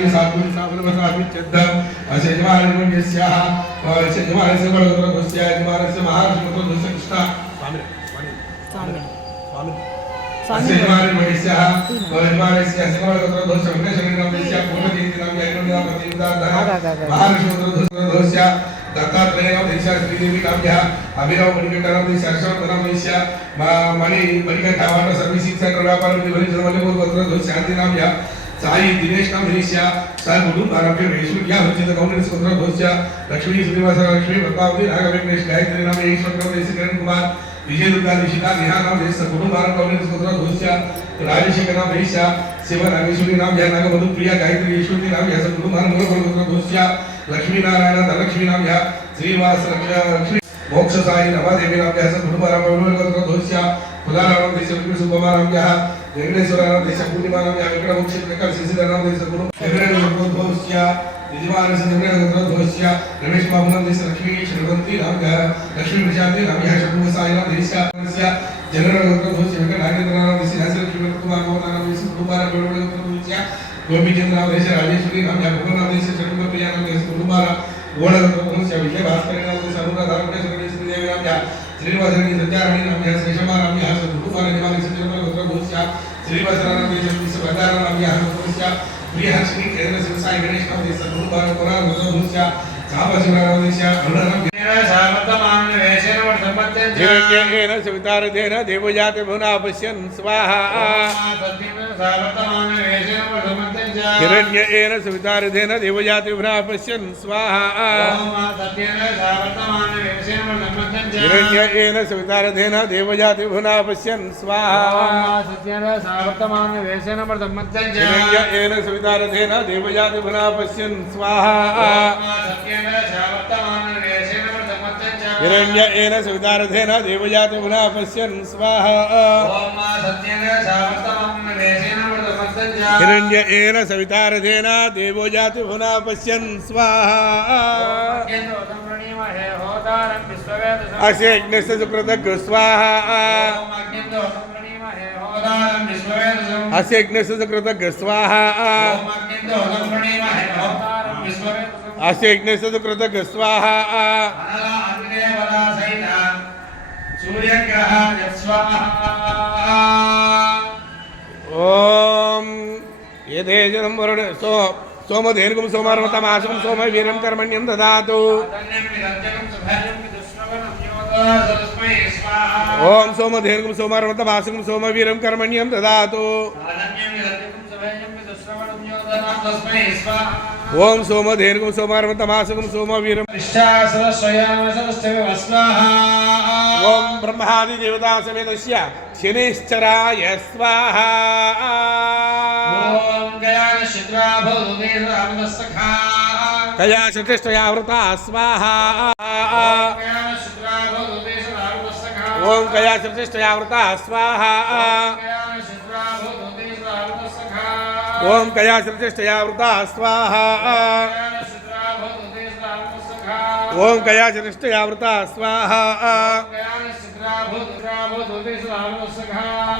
आदि साधुन साधन साधि चद्द। अशेजमान पुण्यस्याः अशेजमानस्य बलवत्र दुस्या अशेजमानस्य महार्षमतो दुस्य कृष्णा स्वामी स्वामी। दिशा दिशा मणि साई दिनेश का महेशिया साई मुडू आराम के महेशु क्या होते थे तो कौन से कुंद्रा घोषिया लक्ष्मी श्रीनिवास लक्ष्मी बप्पा उदी राग वेंकटेश गाय तेरे नाम एक शब्द का जैसे करण कुमार, विजय दुर्गा, निशिता नेहा नाम जैसे सगुण भारत कौन से कुंद्रा घोषिया राजेश का नाम महेशिया लक्ष्मी नारायण धन या श्रीनिवास, लक्ष्मी, मोक्ष साई नवा ವೆಂಕಟೇಶ್ವರನ ದೇಶ ಪೂರ್ಣಿಮಾನ ಯಾವೆಕಡ ಮೋಕ್ಷಕ್ಕೆ ಸಿಸಿದನ ದೇಶಗಳು ಹೆಗ್ರಣ ಧ್ವಸ್ಯ ಯಜಮಾನಸ ಹೆಗ್ರಣ ಧ್ವಸ್ಯ ರಮೇಶ್ ಬಾಬುನ ದೇಶ ಲಕ್ಷ್ಮೀ ಶ್ರೀಮಂತಿ ರಾಮ್ಗ ಲಕ್ಷ್ಮೀ ಪ್ರಶಾಂತಿ ರಾಮ್ಯ ಶಂಭು ಸಾಯಿನ ದೇಶ ಜನರ ಧ್ವಸ್ಯ ವೆಂಕಟ ನಾಗೇಂದ್ರನ ದೇಶ ಹೆಸರು ಶ್ರೀಮಂತ ಕುಮಾರ್ ಮೋಹನ ದೇಶ ಕುಮಾರ ಬೆಳವಣಿಗೆ ಧ್ವಸ್ಯ ಗೋಪಿಚಂದ್ರ ದೇಶ ರಾಜೇಶ್ವರಿ ರಾಮ್ಯ ಭಗವನ ದೇಶ ಷಣ್ಮುಖ ಪ್ರಿಯಾನ ದೇಶ ಕುಮಾರ ಓಡಲ ಧ್ವಸ್ಯ ವಿಜಯ ಭಾಸ್ಕರನ ದೇಶ ಅನುರಾಧ ರಾಮಕೃಷ್ಣ ದೇಶ ದೇವಿ ರಾಮ್ಯ శ్రీనివాసరామ దేశ దేశ బదార నామ్య భూస్య ప్రియహర్షిని కేంద్ర శివ సాయి గణేష్ నామ దేశ కుటుంబార పురా గోత్ర భూస్య చాపశివరామ దేశ అరుణారామ धिरण्यकेन सवितारथेन देवजातिभुना पश्यन्। स्वाहा। हिरण्यकेन सवितारथेन देवजातिभुना पश्यन्। स्वाहा। हिरण्यकेन सवितारथेन देवजातिभुना पश्यन्। स्वाहा। हिरण्यकेन सवितारथेन देवजातिभुना पश्यन्। स्वाहा। దేవజాతి భునా పశ్యన్ స్వాహ హిరణ్యేన సవితారథేన దేవజాతి భునా పశ్యన్ స్వాహ హిరణ్యేన సవితారథేన దేవోజాతి భునా పశ్యన్ స్వాహ అశేజ్ఞస్య సుకృతగ్ స్వాహ అశేజ్ఞస్య సుకృతగ్ స్వాహ అశేజ్ఞస్య సుకృతగ్ స్వాహ సూర్యగ్రహ ఓం. యథేజనం వరుణ సో సోమధేనుకం సోమారమతమాసం సోమ వీరం కర్మణ్యం దాతు ఓం సోమ సోమధేనుకం సోమారమతమాసం సోమ వీరం కర్మణ్యం దదాతు ఓం సోమ ధేనుకం సోమారం సోమారమతమాసం సోమ వీరం. ఓం బ్రహ్మాది దేవతా సమేతస్య శనిశ్చరాయ స్వాహ. కయా శతిష్టయా వృత స్వాహ. ఓం కయా శతిష్టయా వృత స్వాహ. ओम कया श्रुतिष्ठया वृता स्वाहा। ओम कया श्रुतिष्ठया वृता स्वाहा।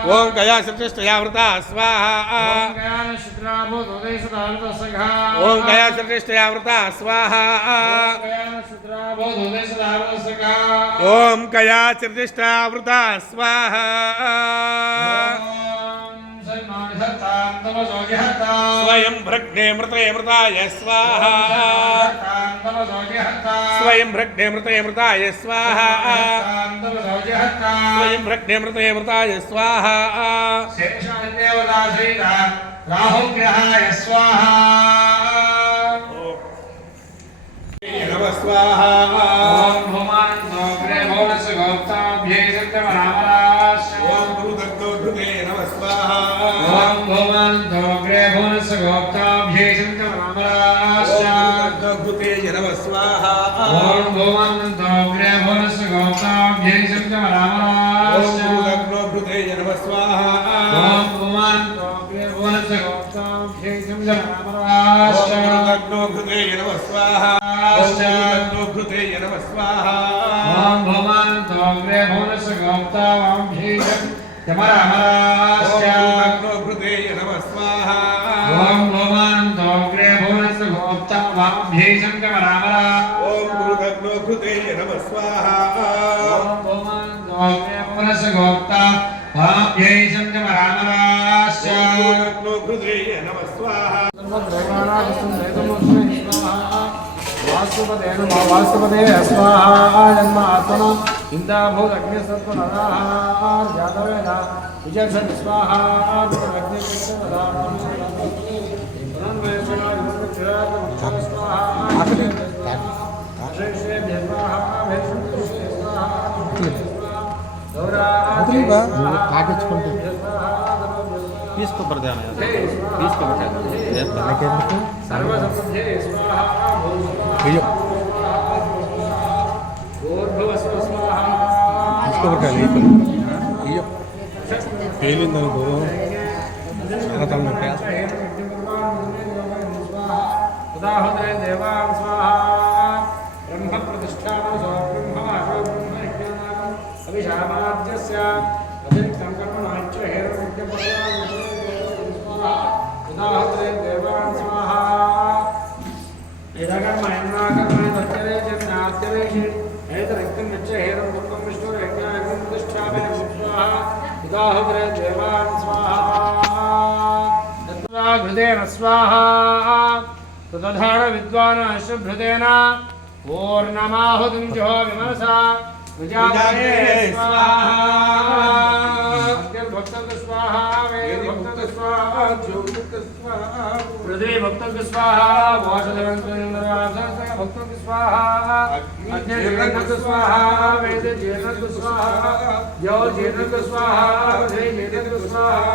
ओम कया श्रुतिष्ठया वृता स्वाहा। ओम कया श्रुतिष्ठया वृता स्वाहा। ओम कया श्रुतिष्ठया वृता स्वाहा। స్వయం భ్రగ్నే మృతే మృతాయ స్వాహ స్వయం భ్రగ్నే మృతే మృతాయ స్వాహ స్వయం భ్రగ్నే మృతే మృతాయ స్వాహ రాహుగ్రహాయ స్వాహ నమ గురు దత్తోధృతే నమ స్వాహ ఓం గురు దత్తోధృతే నమ స్వాహ. ఓం గురు దత్తోధృతే నమ స్వాహ. ఓం గురు దత్తోధృతే నమ స్వాహ. ఓం భగవాన్ తోగ్రే వామభ్యేషం కమరామరా ఓం గురుకర్ణో కృతే నమ స్వాహా పవనస్య గోప్త వామభ్యేషం కమరామరాశ్చ గురుకర్ణో కృతే నమ స్వాహా వాసుపదే వాసుపదే స్వాహా జన్మ ఆత్మన ఇందాభూతగ్నిసత్వనరాహార్ జాతవేద విజర్షన్ స్వాహా తీసుకోబడదాను తీసుకోబట్టాను సర్వసంపదే స్వాహా భూర్భువస్వ స్వాహా తీసుకోబట్టాలి అయ్యో పేలిందనుకో చాలా తల ఉదాహరణ దేవాం స్వాహా బ్రహ్మ ప్రతిష్టానం సో బ్రహ్మవాసో బ్రహ్మ యజ్ఞానం అభిషామాద్యస్య జన్మాద్యవేషి ఏతరిక్తం యచ్చ హేరం దుఃఖం విష్ణు యజ్ఞానం ప్రతిష్టాపన స్వాహా. ఉదాహరణ దేవాం స్వాహా హృదయన స్వాహా తదధార విద్వాన్ అశ్రుభృతేన పూర్ణమాహుతిం జో విమనసా విజామహే స్వాహా భక్త స్వాహా వేద భక్త స్వాహా అగ్ని వేద జీర్ణ స్వాహా యో జీర్ణ స్వాహా హృదయ జీర్ణ స్వాహా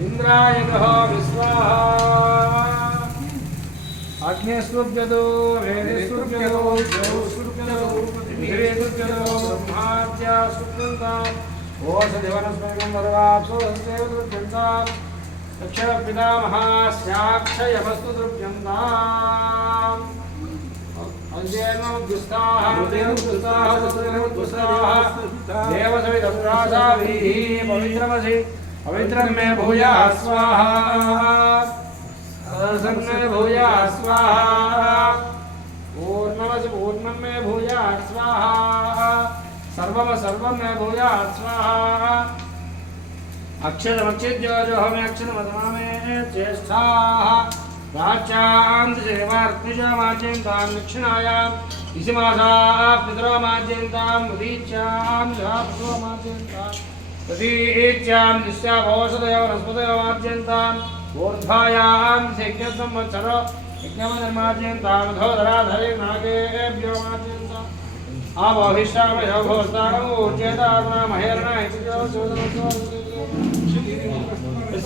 ఇంద్రాయ అగ్నిస్వభ్యదో వేదిస్వభ్యదో జౌస్వభ్యదో పృథివీస్వభ్యదో బ్రహ్మాద్యా సుభ్యంతాం ఓషధివనస్పైకం వరవాప్సో దేవదృభ్యంతాం అక్షర పితామహాస్యాక్షయమస్తు ద్రవ్యంతాం पवित्रमसि पवित्रं मे भूया स्वाहा भूया स्वाहा पूर्णं मे भूया स्वाहा सर्वम सर्वं मे भूया स्वाहा अक्षरमक्षिद्योजोऽहमे अक्षरमधमामे ज्येष्ठाः वाचां देवार्पिषामाद्यं तां दक्षिणायां इसिमासा पितरामाद्यं तां उदीच्यां यापुरोमाद्यं तां तदीच्यां निस्याभवसदयो वनस्पतयोमाद्यं तां ऊर्ध्वायां सेक्यसंवत्सर यज्ञमधर्माद्यं तामधोधराधरे नागेभ्योमाद्यं ताम् आवहिष्ठामयो भोस्तामो चेतात्मा महेरणा इति